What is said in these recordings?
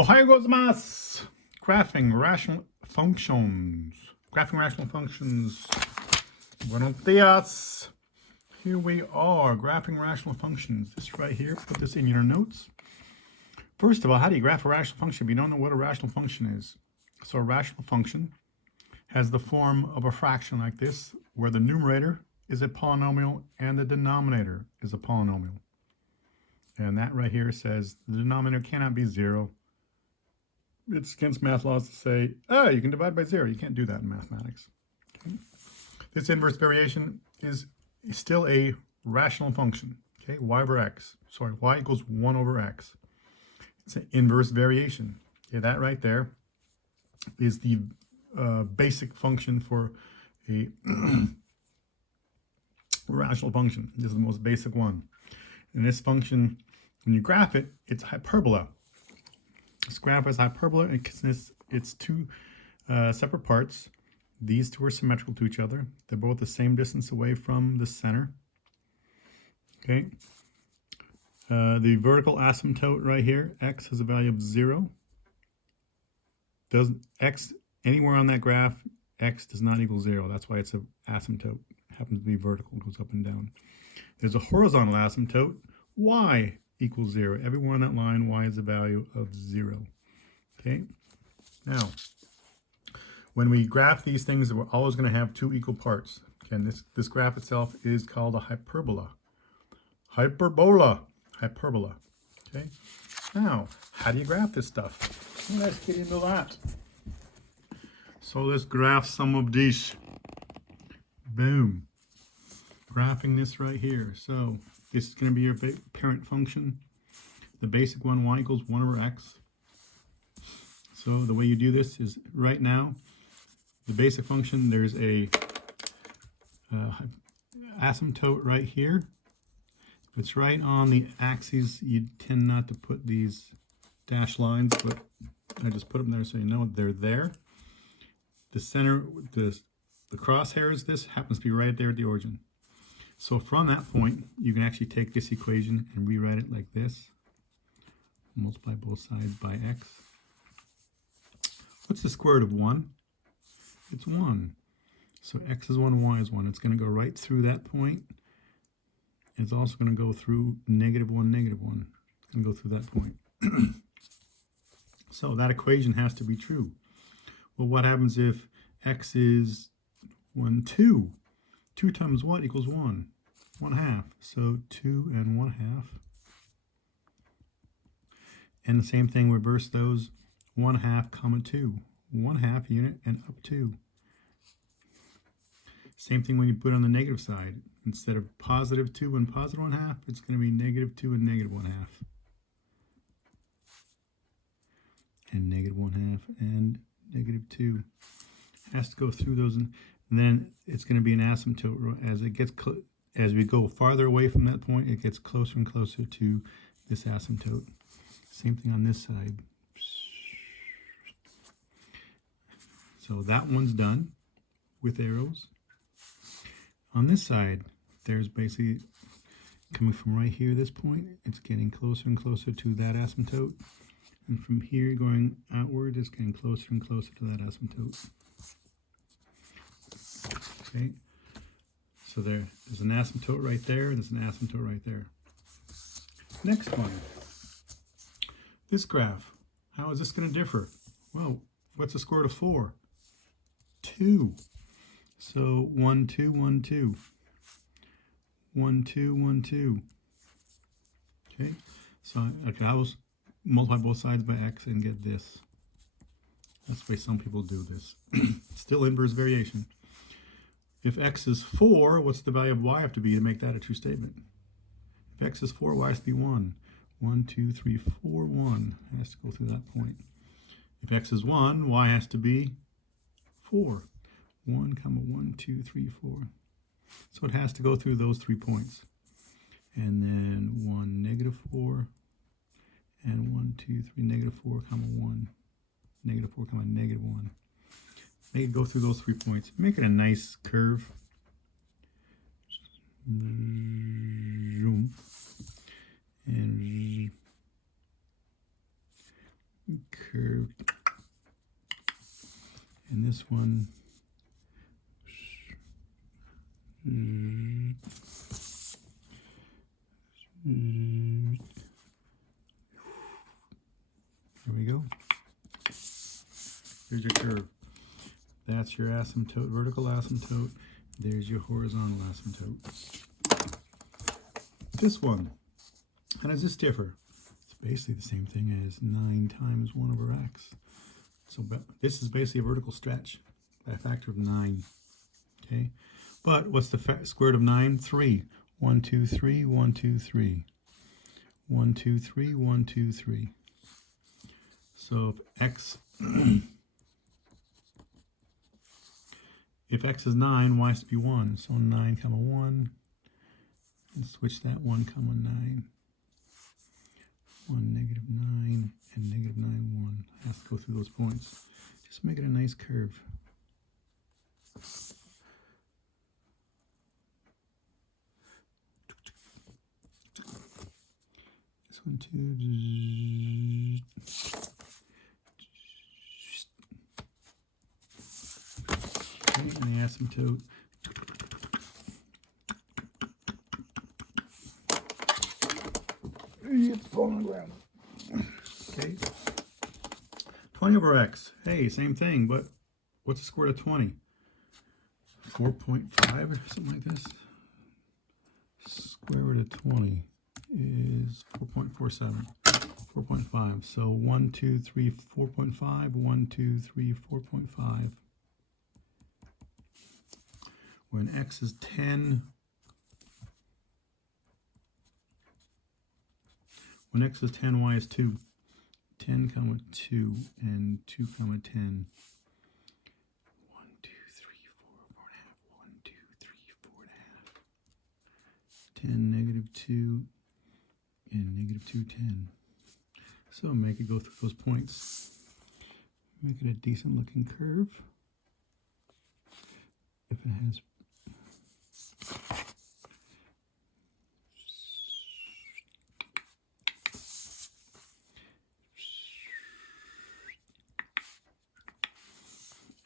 Ohayou gozaimasu! Graphing rational functions. Graphing rational functions. Buenos dias. Here we are, graphing rational functions. This right here, put this in your notes. First of all, how do you graph a rational function if you don't know what a rational function is? So a rational function has the form of a fraction like this, where the numerator is a polynomial and the denominator is a polynomial. And that right here says the denominator cannot be 0. It's against math laws to say, you can divide by 0. You can't do that in mathematics. Okay? This inverse variation is still a rational function. Okay, y over x. Sorry, y equals 1 over x. It's an inverse variation. Okay, that right there is the basic function for a rational function. This is the most basic one. And this function, when you graph it, it's hyperbola. This graph is hyperbola. It's two separate parts. These two are symmetrical to each other. They're both the same distance away from the center. Okay. The vertical asymptote right here, x has a value of 0. Does x anywhere on that graph, x does not equal 0. That's why it's an asymptote. It happens to be vertical, it goes up and down. There's a horizontal asymptote, y equals 0. Everywhere on that line, y is a value of 0. Okay. Now, when we graph these things, we're always going to have two equal parts. Again, this graph itself is called a hyperbola. Hyperbola. Okay. Now, how do you graph this stuff? Well, let's get into that. So let's graph some of these. Boom. Graphing this right here. So this is going to be your parent function. The basic one, y equals 1 over x. So the way you do this is right now, the basic function, there's a asymptote right here. If it's right on the axes, you tend not to put these dashed lines, but I just put them there so you know they're there. The center, the crosshairs, this happens to be right there at the origin. So from that point, you can actually take this equation and rewrite it like this. Multiply both sides by x. What's the square root of 1? It's 1. So x is 1, y is 1. It's going to go right through that point. It's also going to go through -1, -1. It's going to go through that point. So that equation has to be true. Well, what happens if x is 1, 2? 2 times what equals 1? 1/2. So 2 and 1/2. And the same thing, reverse those. 1/2, 2. 1/2 unit and up 2. Same thing when you put on the negative side. Instead of positive 2 and positive 1/2, it's going to be -2 and -1/2. And -1/2 and -2. It has to go through those, and then it's going to be an asymptote. As we go farther away from that point, it gets closer and closer to this asymptote. Same thing on this side. So that one's done with arrows. On this side, there's basically coming from right here, this point, it's getting closer and closer to that asymptote. And from here going outward, it's getting closer and closer to that asymptote. Okay, so there's an asymptote right there, and there's an asymptote right there. Next one. This graph, how is this going to differ? Well, what's the square root of 4? 2. So 1, 2, 1, 2. 1, 2, 1, 2. Okay, so I can always multiply both sides by x and get this. That's the way some people do this. Still inverse variation. If x is 4, what's the value of y have to be to make that a true statement? If x is 4, y has to be 1. 1, 2, 3, 4, 1. It has to go through that point. If x is 1, y has to be 4. 1, 1, 2, 3, 4. So it has to go through those 3 points. And then 1, -4. And 1, 2, 3, -4, 1. -4, -1. Make it go through those 3 points. Make it a nice curve. And curve. And this one, there we go. Here's your curve. That's your asymptote, vertical asymptote. There's your horizontal asymptote. This one, how does this differ? It's basically the same thing as 9 times 1 over x. So this is basically a vertical stretch by a factor of 9. Okay, but what's the square root of 9? 3. 1, 2, 3, 1, 2, 3. 1, 2, 3, 1, 2, 3. So if x is 9, y has to be 1. So 9 comma 1. And switch that 1 comma 9. 1, negative 9, and negative 9, 1. Has to go through those points. Just make it a nice curve. This one too. Okay, and the asymptote. It's falling on the ground. Okay. 20 over x. Hey, same thing, but what's the square root of 20? 4.5 or something like this. Square root of 20 is 4.47. 4.5. So 1, 2, 3, 4.5. 1, 2, 3, 4.5. When x is 10. When x is 10, y is 2. 10 comma 2 and 2 comma 10. 1, 2, 3, 4, 4.5. 1, 2, 3, 4.5. 10, negative 2, and negative 2, 10. So make it go through those points. Make it a decent looking curve. If it has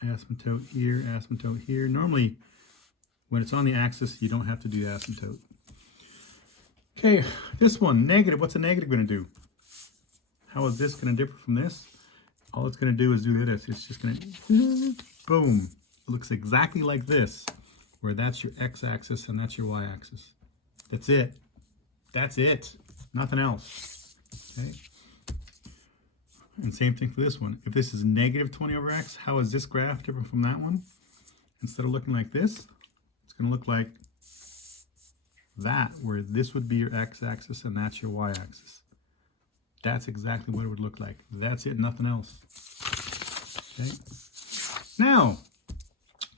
asymptote here, asymptote here. Normally, when it's on the axis, you don't have to do asymptote. Okay, this one, negative. What's a negative going to do? How is this going to differ from this? All it's going to do is do this. It's just going to, boom. It looks exactly like this, where that's your x-axis and that's your y-axis. That's it. That's it. Nothing else. Okay. And same thing for this one. If this is negative 20 over x, how is this graph different from that one? Instead of looking like this, it's going to look like that, where this would be your x-axis and that's your y-axis. That's exactly what it would look like. That's it, nothing else. Okay. Now,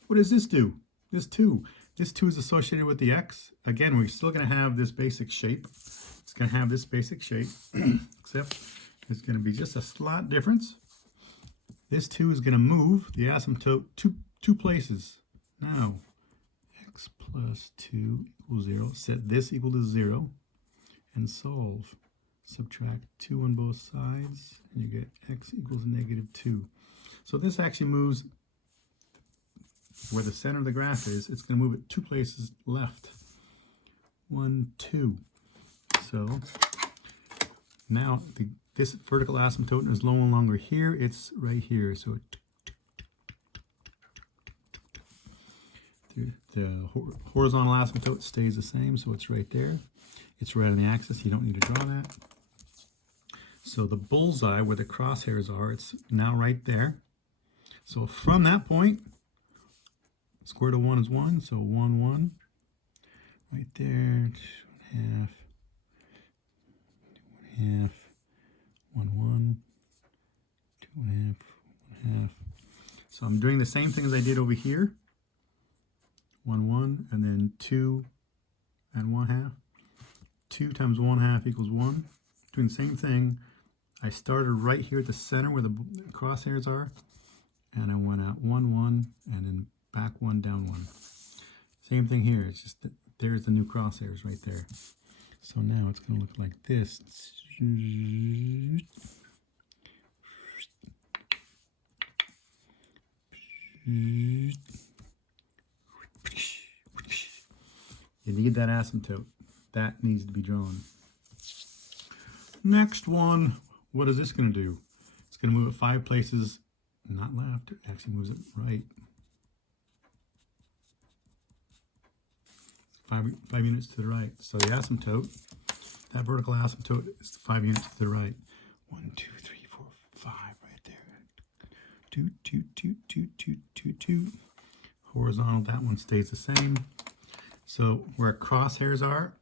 what does this do? This 2. This 2 is associated with the x. Again, we're still going to have this basic shape. It's going to have this basic shape, except it's going to be just a slight difference. This 2 is going to move the asymptote two places. Now, x plus 2 equals 0. Set this equal to 0 and solve. Subtract 2 on both sides, and you get x equals negative 2. So this actually moves where the center of the graph is. It's going to move it 2 places left. 1, 2. So now this vertical asymptote is no longer here. It's right here. So the horizontal asymptote stays the same. So it's right there. It's right on the axis. You don't need to draw that. So the bullseye where the crosshairs are, it's now right there. So from that point, square root of 1 is 1. So 1, 1. Right there. 2.5. 2.5. 1, 1. 2.5. 1.5. So I'm doing the same thing as I did over here. 1, 1. And then 2 and 1/2. 2 times 1/2 equals 1. Doing the same thing. I started right here at the center where the crosshairs are, and I went out 1, 1, and then back 1, down 1. Same thing here. It's just that there's the new crosshairs right there. So now it's going to look like this. that asymptote. That needs to be drawn. Next one, what is this going to do? It's going to move it 5 places, not left, it actually moves it right. 5 units to the right. So the asymptote, that vertical asymptote is 5 units to the right. 1, 2, 3, 4, 5 right there. 2, 2, 2, 2, 2, 2, 2. Horizontal, that one stays the same. So where crosshairs are,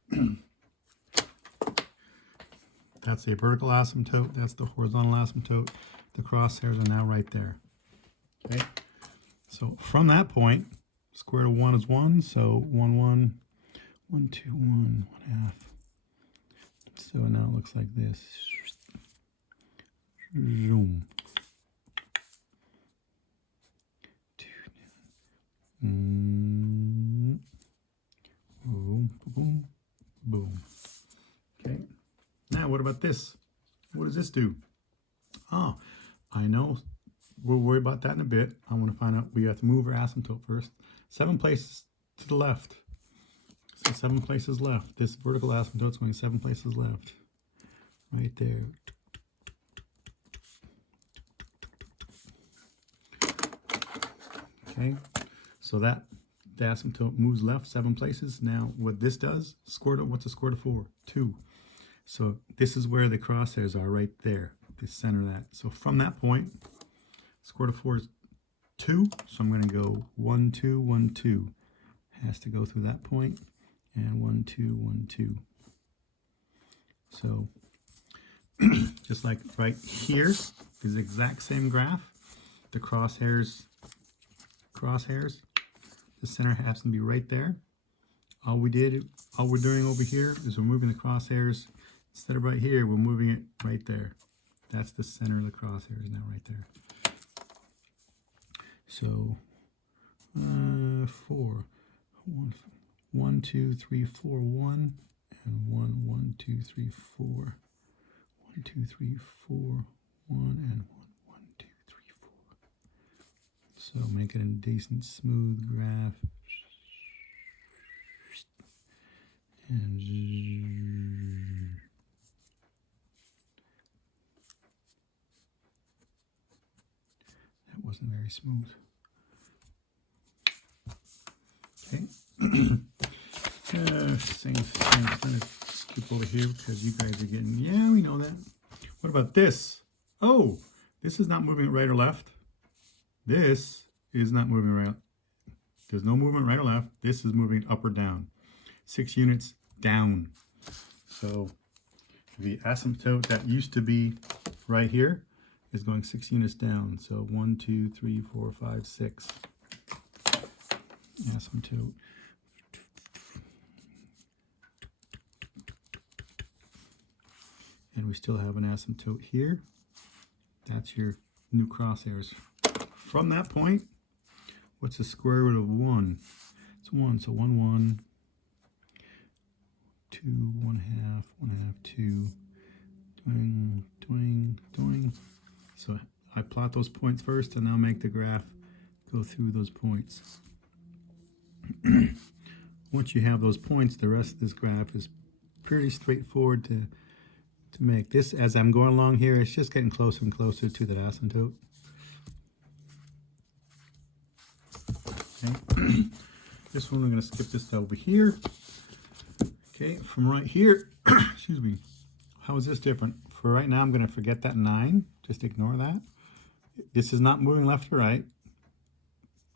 that's a vertical asymptote, that's the horizontal asymptote. The crosshairs are now right there. Okay. So from that point, square root of 1 is 1, so 1, 1, 1, 2, 1, 1/2. So now it looks like this. Zoom. Boom, boom, boom. Okay. Now what about this? What does this do? Oh, I know. We'll worry about that in a bit. I want to find out. We have to move our asymptote first. 7 places to the left. So 7 places left. This vertical asymptote's going 7 places left. Right there. Okay. So that the asymptote moves left 7 places. Now what this does, square root, what's the square root of 4? 2. So this is where the crosshairs are, right there. The center of that. So from that point, square root of 4 is 2. So I'm going to go 1, 2, 1, 2. Has to go through that point. And 1, 2, 1, 2. So just like right here is the exact same graph. The crosshairs, the center has to be right there. All we're doing over here is we're moving the crosshairs. Instead of right here, we're moving it right there. That's the center of the crosshairs now right there. So 4, 1, 2, 3, 4, 1, and 1, 1, 2, 3, 4, 1, 2, 3, 4, 1, and 1, 1, 2, 3, 4. So make it a decent smooth graph. And that wasn't very smooth. Okay. Same thing. I'm going to skip over here because you guys are getting, yeah, we know that. What about this? Oh, this is not moving right or left. This is not moving right. There's no movement right or left. This is moving up or down. 6 units down. So the asymptote that used to be right here is going 6 units down. So 1, 2, 3, 4, 5, 6. Asymptote. And we still have an asymptote here. That's your new crosshairs. From that point, what's the square root of 1? It's 1, so 1, 1, 2, 1/2, 1/2, 2, doing, doing, doing. So I plot those points first and now make the graph go through those points. Once you have those points, the rest of this graph is pretty straightforward to make. This, as I'm going along here, it's just getting closer and closer to that asymptote. Okay. This one, we're going to skip this over here. Okay, from right here, excuse me, how is this different? For right now, I'm going to forget that 9. Just ignore that. This is not moving left or right.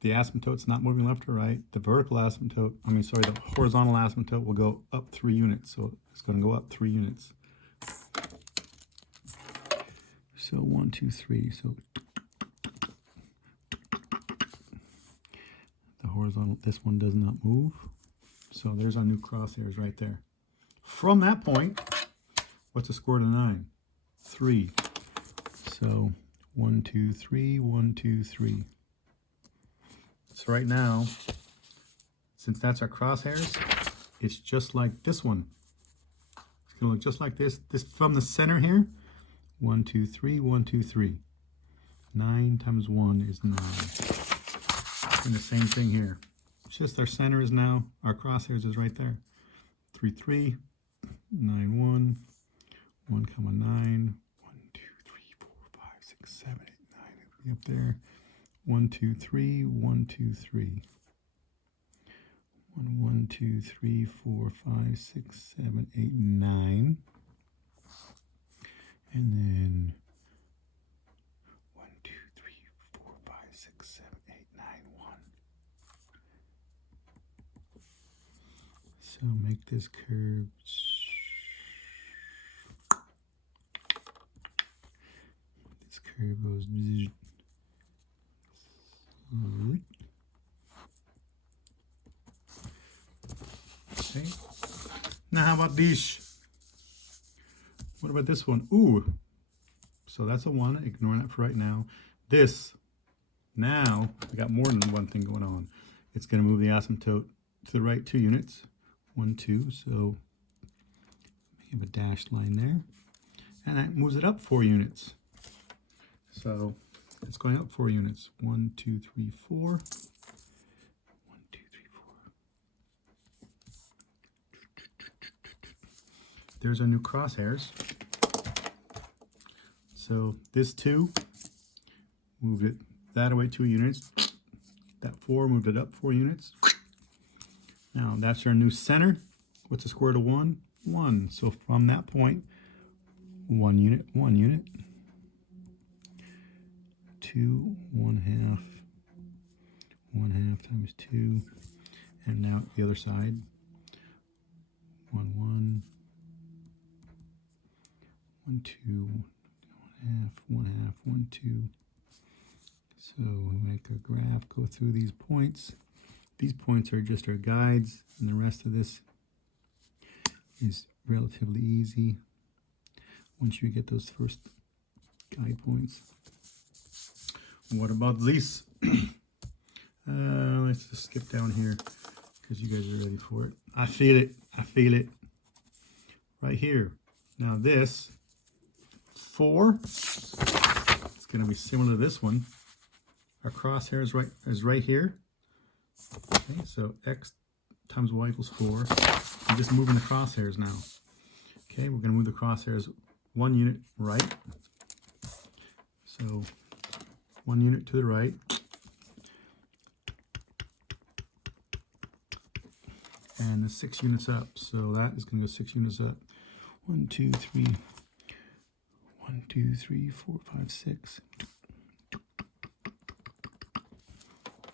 The asymptote's not moving left or right. The vertical asymptote, the horizontal asymptote will go up 3 units. So it's going to go up 3 units. So 1, 2, 3. So the horizontal, this one does not move. So there's our new crosshairs right there. From that point, what's the square root of 9? 3. So 1, 2, 3, 1, 2, 3. So right now, since that's our crosshairs, it's just like this one. It's going to look just like this. This from the center here, 1, 2, 3, 1, 2, 3. 9 times 1 is 9. And the same thing here. It's just our center is now, our crosshairs is right there. 3, 3, 9, 1, 1, 9, 1, 2, 3, 4, 5, 6, 7, 8, 9. It'll be up there. 1, 2, 3, 1, 2, 3. 1, 2, 3, 4, 5, 6, 7, 8, 9. And then 1, 2, 3, 4, 5, 6, 7, 8, 9, 1. So make this curve. This curve goes. Okay. Now how about these? What about this one? Ooh. So that's a 1. Ignore that for right now. This. Now we got more than one thing going on. It's going to move the asymptote to the right 2 units. 1, 2. So we have a dashed line there. And that moves it up 4 units. So it's going up 4 units. 1, 2, 3, 4. 1, 2, 3, 4. There's our new crosshairs. So this 2 moved it that away 2 units. That 4 moved it up 4 units. Now that's our new center. What's the square root of 1? 1. So from that point, 1 unit, 1 unit. 2, 1/2, 1/2 times 2. And now the other side. 1, 1. 1, 2. 1/2, 1/2, 1, 2. So we make a graph, go through these points. These points are just our guides, and the rest of this is relatively easy once you get those first guide points. What about these? Let's just skip down here because you guys are ready for it. I feel it. I feel it. Right here. Now this 4, it's going to be similar to this one. Our crosshair is right here. Okay, so x times y equals 4. I'm just moving the crosshairs now. Okay, we're going to move the crosshairs 1 unit right. So 1 unit to the right. And the 6 units up. So that is going to go 6 units up. 1, 2, 3. 1, 2, 3, 4, 5, 6.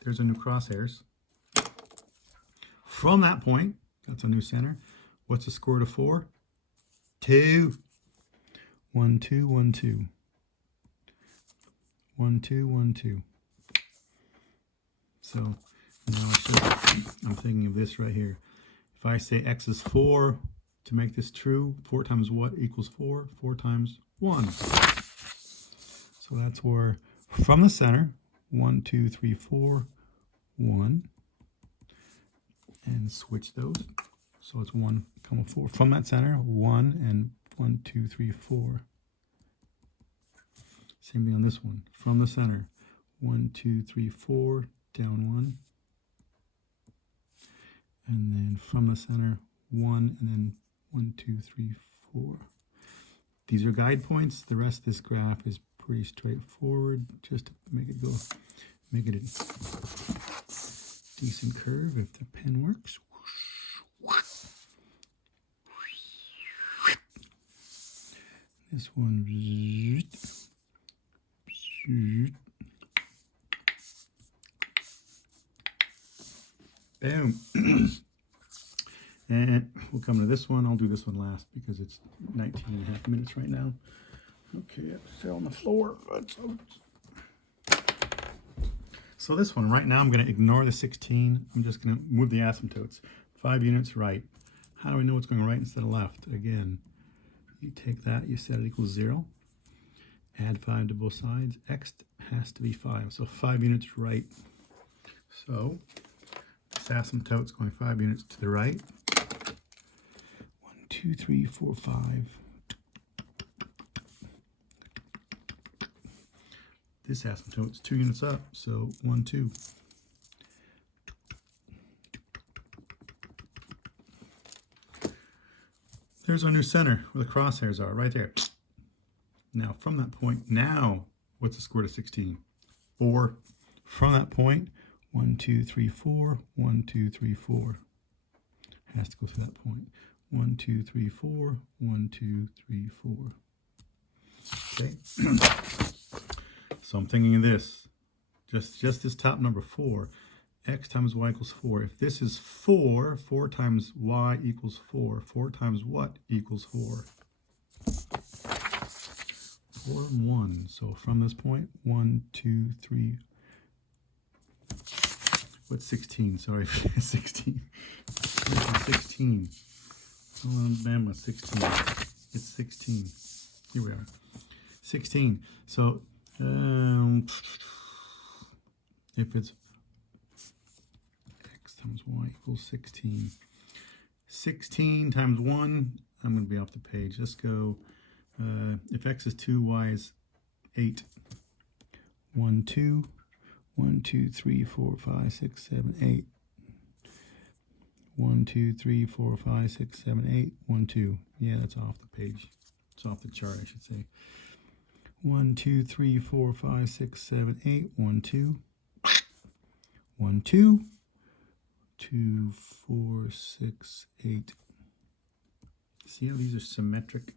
There's our new crosshairs. From that point, that's a new center. What's the square root of 4? 2. 1, 2, 1, 2. 1, 2, 1, 2. So now I'm thinking of this right here. If I say x is 4, to make this true, 4 times what equals 4? 4 times 1. So that's where, from the center, 1, 2, 3, 4, 1. And switch those. So it's 1, 4. From that center, 1 and 1, 2, 3, 4. Same thing on this one. From the center, 1, 2, 3, 4, down 1. And then from the center, 1, and then 1, 2, 3, 4. These are guide points. The rest of this graph is pretty straightforward. Just to make it a decent curve if the pen works. This one. Boom. And we'll come to this one. I'll do this one last because it's 19.5 minutes right now. Okay, it fell on the floor. So this one, right now I'm going to ignore the 16. I'm just going to move the asymptotes. 5 units right. How do I know it's going right instead of left? Again, you take that, you set it equals 0. Add 5 to both sides. X has to be 5. So 5 units right. So this asymptote's going 5 units to the right. 1, 2, 3, 4, 5. This asymptote's 2 units up, so 1, 2. There's our new center where the crosshairs are, right there. Now, from that point, now, what's the square root of 16? 4. From that point, 1, 2, 3, 4, 1, 2, 3, 4. Has to go through that point. 1, 2, 3, 4, 1, 2, 3, 4. Okay. So I'm thinking of this. Just this top number 4. X times y equals 4. If this is 4, 4 times y equals 4. 4 times what equals 4? 4 and 1. So from this point, 1, 2, 3. What's 16? Sorry, 16. 16. Alabama, 16. It's 16. Here we are. 16. So, if it's x times y equals 16. 16 times 1, I'm going to be off the page. Let's go. If x is 2, y is 8. 1, 2. 1, 2, 3, 4, 5, 6, 7, 8. 1, 2, 3, 4, 5, 6, 7, 8. 1, 2. Yeah, that's off the page. It's off the chart, I should say. 1, 2, 3, 4, 5, 6, 7, 8. 1, 2. 1, 2. 2, 4, 6, 8. See how these are symmetric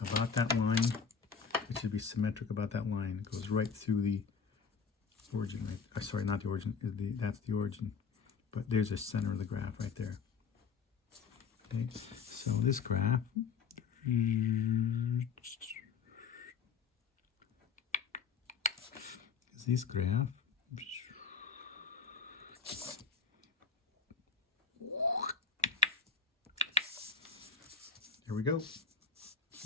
about that line? It should be symmetric about that line. It goes right through the origin, right? Sorry, not the origin. That's the origin. But there's a center of the graph right there. Okay, so this graph is this graph. There we go.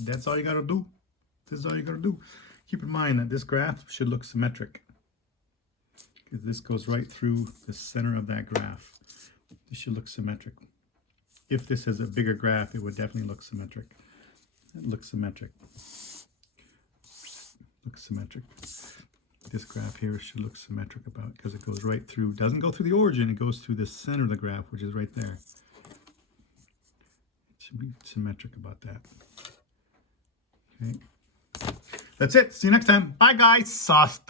That's all you gotta do. This is all you gotta do. Keep in mind that this graph should look symmetric, because this goes right through the center of that graph. This should look symmetric. If this is a bigger graph, it would definitely look symmetric. It looks symmetric. Looks symmetric. This graph here should look symmetric about, because it goes right through, doesn't go through the origin, it goes through the center of the graph, which is right there. It should be symmetric about that. Okay. That's it. See you next time. Bye, guys. Sauce.